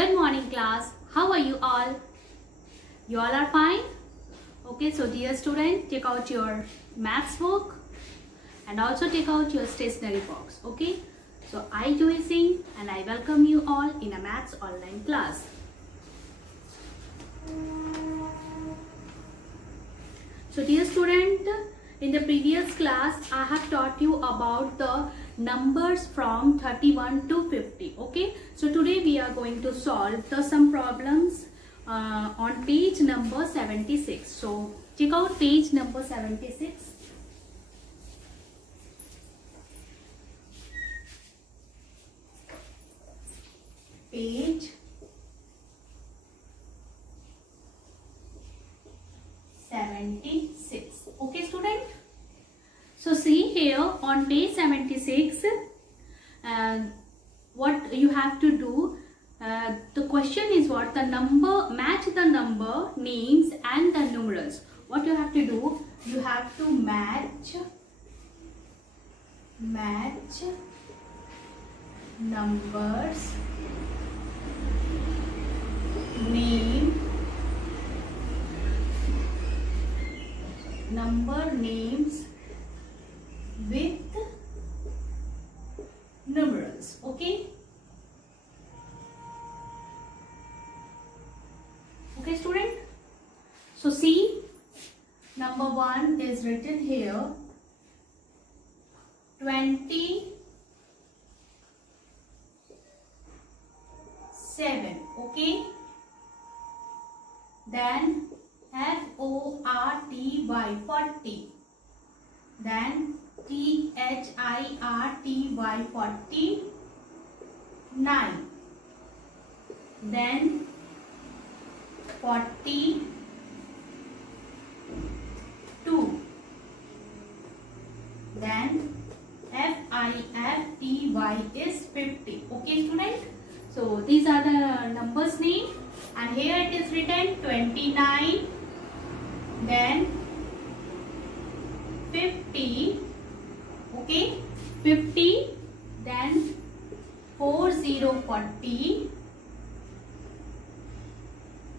Good morning class. How are you all? You all are fine? Okay, so dear student, take out your maths book and also take out your stationery box. Okay, so I Joy Singh and I welcome you all in a maths online class. So dear student, in the previous class I have taught you about the numbers from 31 to 50. Okay, so today we are going to solve some problems on page number 76. So check out page number 76. Page 76. Okay student, so see here on page 76 what you have to do. The question is what? The number, match the number, names and the numerals. What you have to do, you have to match numbers, names with numerals. Okay, student, so see, number 1 is written here 27. Okay, then FORTY 40, then THIRTY 49, then 42, then FIFTY is 50. Okay student, so these are the numbers name, and here it is written 29, then 50. Okay, 50, then 4040,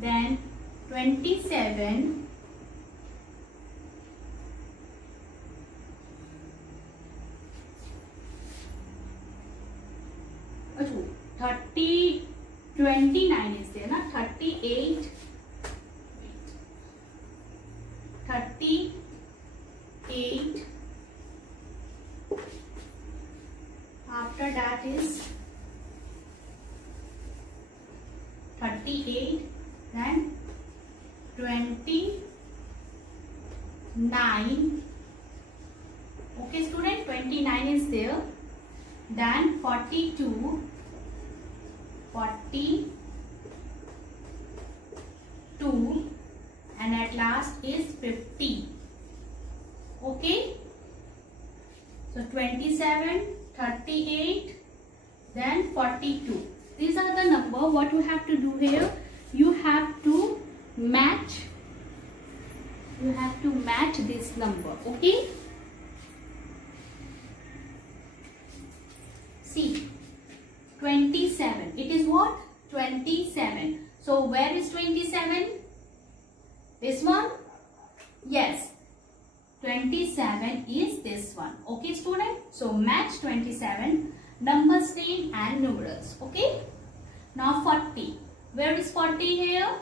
then 27, oh, 29 is there, na? 38, after that is 38, then 29. Okay student, 29 is there, then 42, and at last is 50. Okay, so 27, 38, then 42. These are the number. What you have to do here, you have to match this number. Okay, see, 27, it is what? 27. So where is 27? This one? Yes, 27 is this one. Okay student, so match 27, numbers, name and numerals. Okay, now 40. Where is 40 here?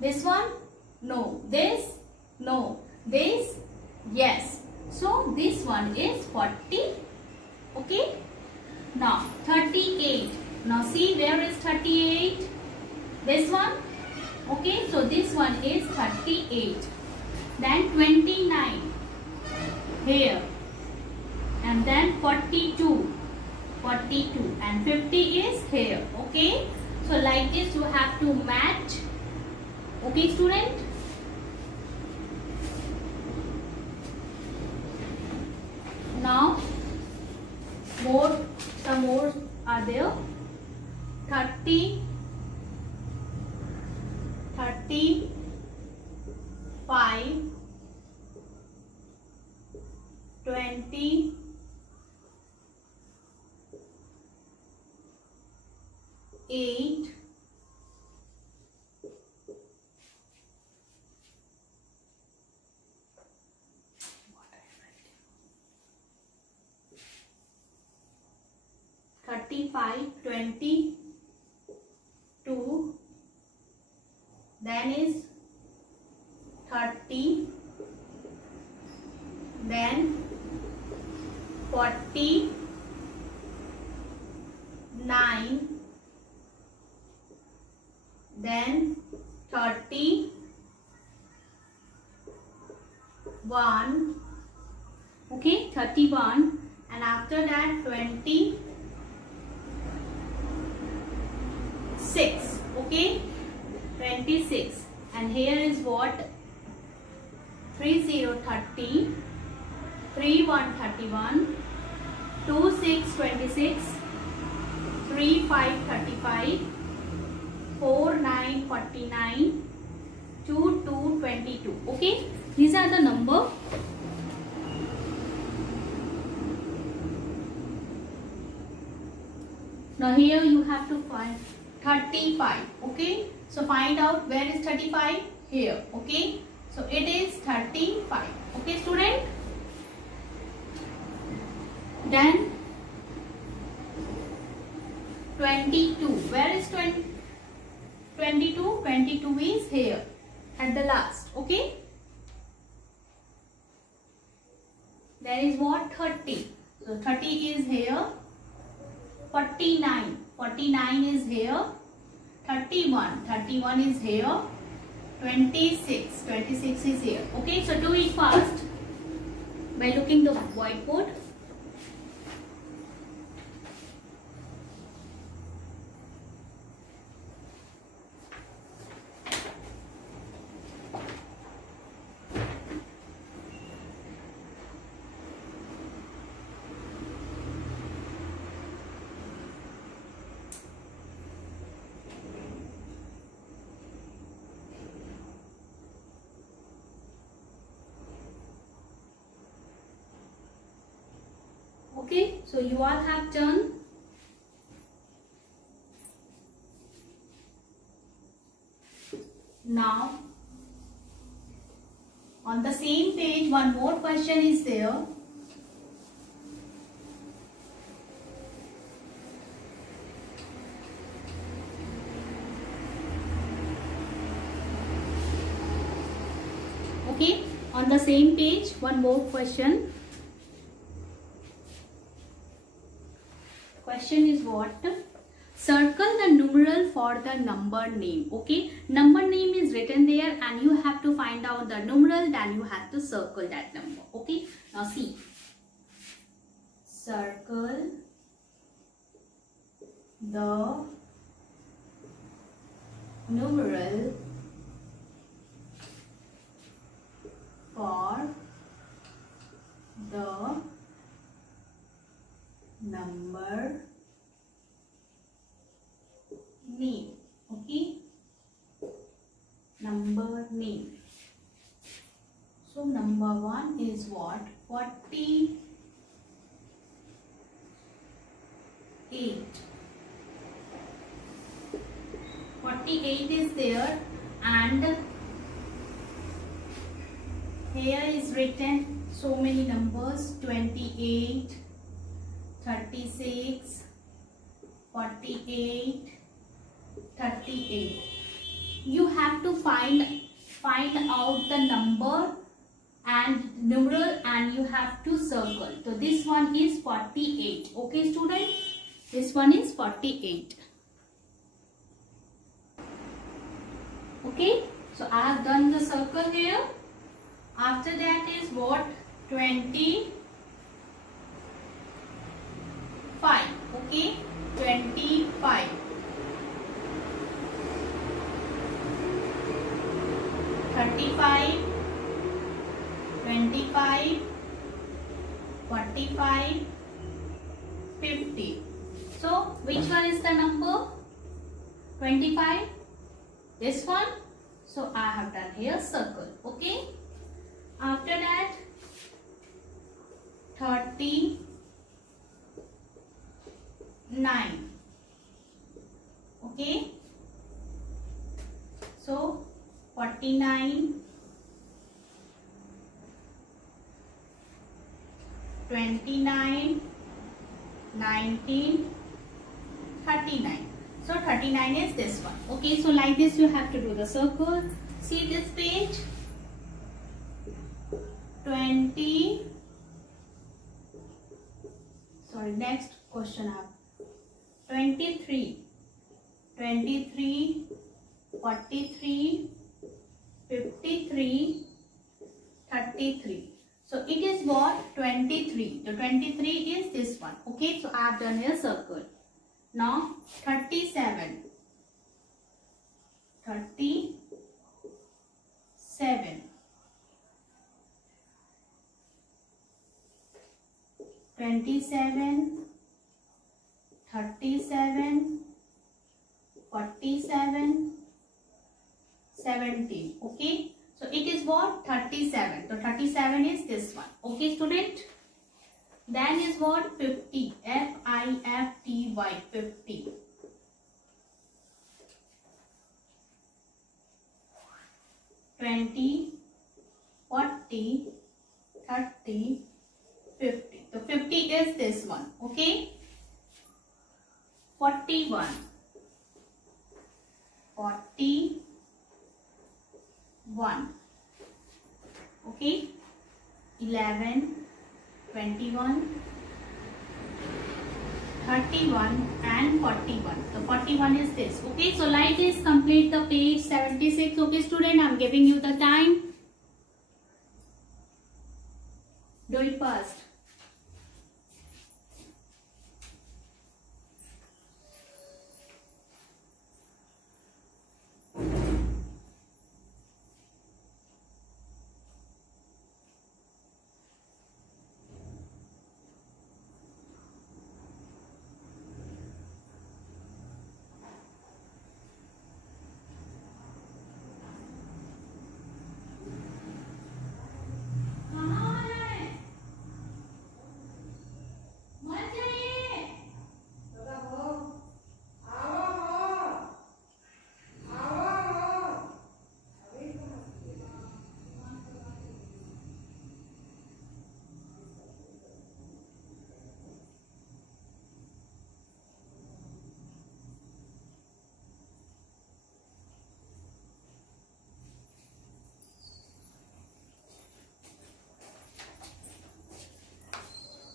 This one? No. This? No. This? Yes. So this one is 40. Okay, now 38. Now see, where is 38? This one? Okay, so this one is 38. Then 29 here, and then 42, and 50 is here. Okay, so like this you have to match. Okay student, now some more are there. 30, 35, 20, 8, 8, 35, 22, then is 30, then 49, then 31, okay, 31, and after that 26, okay, 26, and here is what? 30, 30, 31, 31, 26, 26, 35, 35, 49, 49, 22, 22. Okay, these are the number. Now here you have to find 35. Okay, so find out where is 35 here. Okay, so it is 35. Okay, student. Then 22. Where is 22? 22 is here at the last. Okay. There is what? 30. So 30 is here. 49. 49 is here. 31. 31 is here. 26. 26 is here. Okay. So do it fast by looking the whiteboard. Okay, so you all have done. Now, on the same page, one more question is there. Okay, on the same page, one more question. Question is what? Circle the numeral for the number name. Okay, number name is written there and you have to find out the numeral, then you have to circle that number. Okay, now see. Circle the numeral for the number name. Okay, number name. So number 1 is what? 48. 48 is there, and here is written so many numbers: 28, 36, 48, 38. You have to find out the number and numeral and you have to circle. So this one is 48. Okay, student, this one is 48. Okay, so I have done the circle here. After that is what? 25. Okay, 25. 35, 25, 45, 50. So which one is the number? 25. This one. So I have done here circle. Okay. After that 39. Okay. So 49, 29, 19, 39. So 39 is this one. Okay, so like this you have to do the circle. See this page. 20. Sorry, next question up. 23, 23, 43, 53, 33. So it is what? 23. The 23 is this one. Okay, so I have done a circle. Now 37. 37. 27. 37. 47. 17. Okay. So it is what? 37. So 37 is this one. Okay, student. Then is what? 50. F-I-F-T-Y. 50. 20, 40, 30, 50. So 50 is this one. Okay. 41. 41. Okay. 11, 21, 31 and 41. So 41 is this. Okay, so like this complete the page 76. Okay student, I am giving you the time. Do it fast.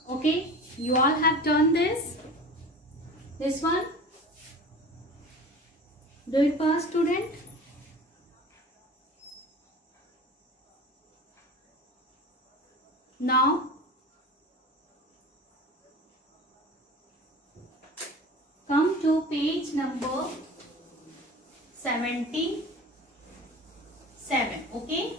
Okay, you all have done this one. Do it fast student. Now come to page number 77. Okay.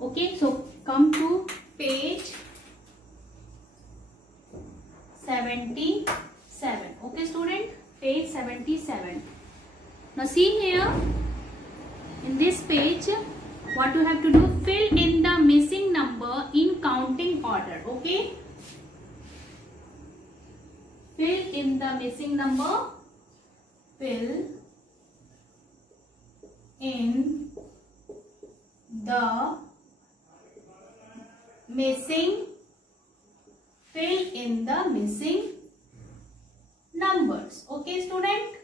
Okay, so come to page 77. Okay student, page 77. Now see here, in this page, what you have to do, fill in the missing number in counting order. Okay, fill in the missing number, fill in the missing, fill in the missing numbers. Okay student,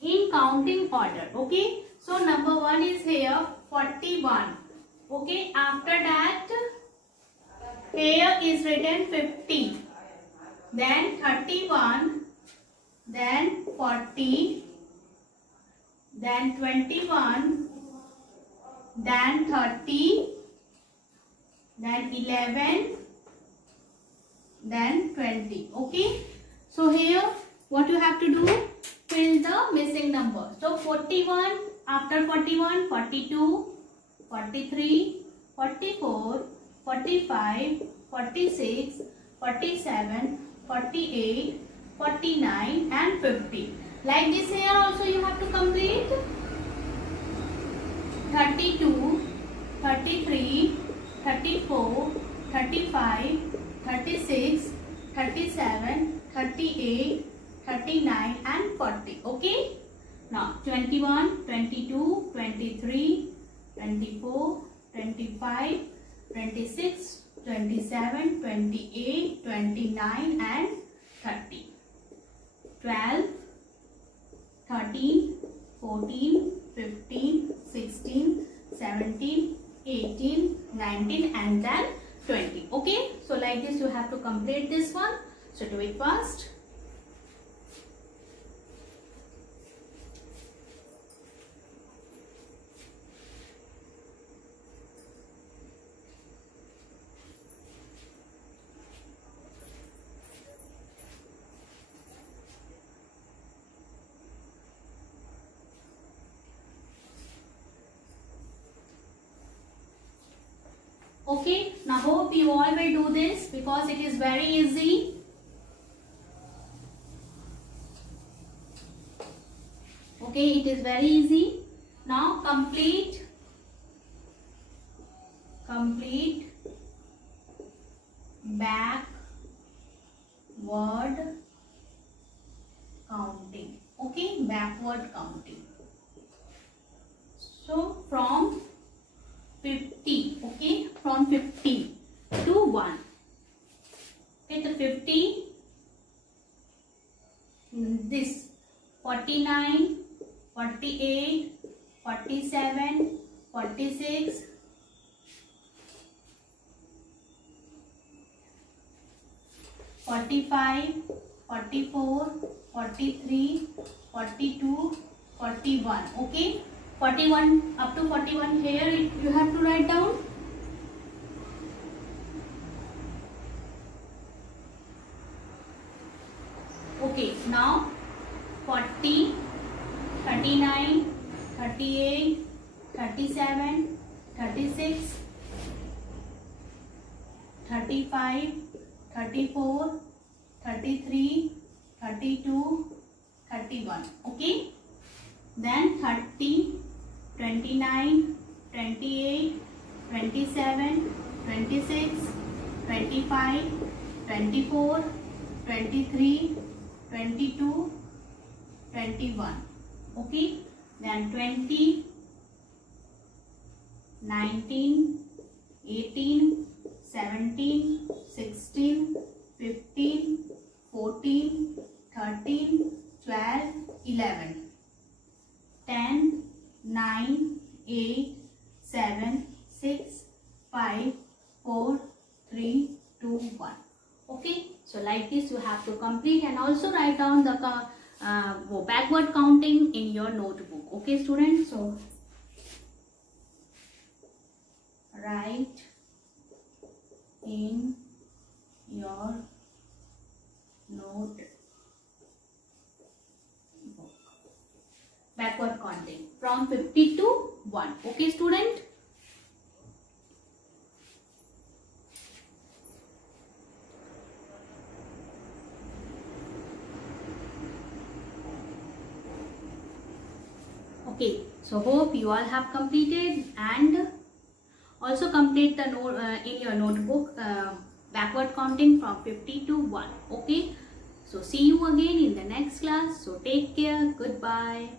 in counting order. Okay, so number 1 is here 41. Okay, after that here is written 50, then 31, then 40, then 21, then 30, then 11, then 20. Okay, so here what you have to do, fill the missing number. So 41, after 41, 42, 43, 44, 45, 46, 47, 48, 49 and 50. Like this here also you have to complete 32, 33, 34, 35, 36, 37, 38, 39 and 40. Okay. Now 21, 22, 23, 24, 25, 26, 27, 28, 29 and 30. 12, 13, 14, 15, 16, 17, 18, 19 and then 20. Okay. So like this you have to complete this one. So do it fast. Okay, now hope you all will do this because it is very easy. Okay, it is very easy. Now complete backward counting. Okay, backward counting. So from 50, okay, from 50 to 1. Okay, the 50, this 49, 48, 47, 46, 45, 44, 43, 42, 41. Okay. 41 up to 41 here you have to write down. Okay, now 40, 39, 38, 37, 36, 35, 34, 33, 32, 31. Okay, then 30, 29, 28, 27, 26, 25, 24, 23, 22, 21. Okay, then 20, 19, 18, 17, 16, 15, 14, 13, 12, 11. 10, 9, 8, 7, 6, 5, 4, 3, 2, 1. Okay, so like this you have to complete and also write down the backward counting in your notebook. Okay, students, so write in your notebook. Backward counting from 50 to 1. Okay, student. Okay, so hope you all have completed and also complete the note in your notebook backward counting from 50 to 1. Okay, so see you again in the next class. So take care. Goodbye.